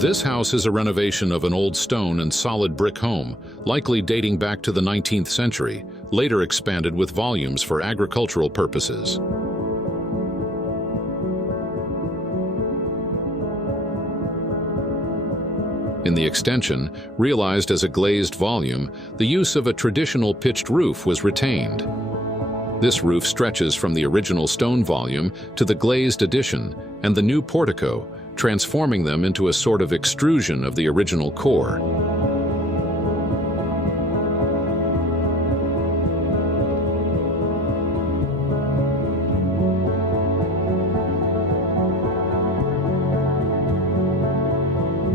This house is a renovation of an old stone and solid brick home, likely dating back to the 19th century, later expanded with volumes for agricultural purposes. In the extension, realized as a glazed volume, the use of a traditional pitched roof was retained. This roof stretches from the original stone volume to the glazed addition and the new portico, transforming them into a sort of extrusion of the original core.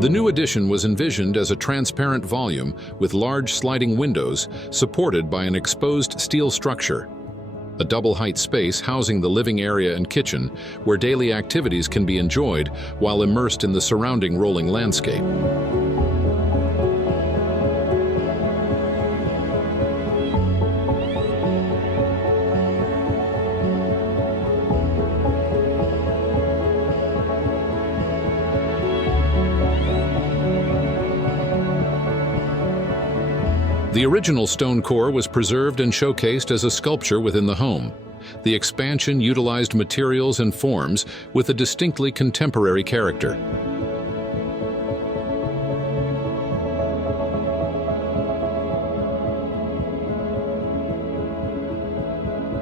The new addition was envisioned as a transparent volume with large sliding windows supported by an exposed steel structure. A double-height space housing the living area and kitchen, where daily activities can be enjoyed while immersed in the surrounding rolling landscape. The original stone core was preserved and showcased as a sculpture within the home. The expansion utilized materials and forms with a distinctly contemporary character.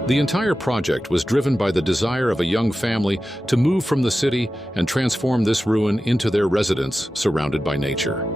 The entire project was driven by the desire of a young family to move from the city and transform this ruin into their residence surrounded by nature.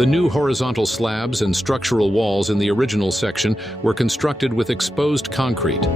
The new horizontal slabs and structural walls in the original section were constructed with exposed concrete.